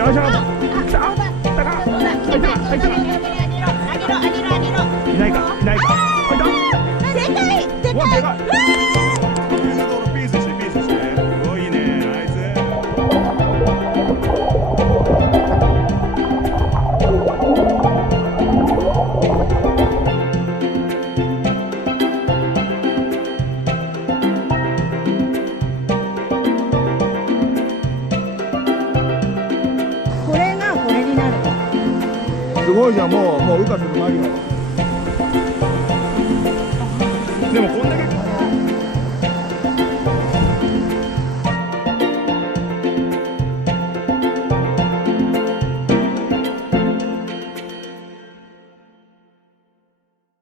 よいしょ。来た。来たか。入ったか。入ったか。いないか。いないか。入った。でかい。でうわ、かい。でかい。水道のピースして、ピースして。うわ、いいね。ナイス。これがこれになる。すごいじゃん、もう羽化する間際。でもこんだけ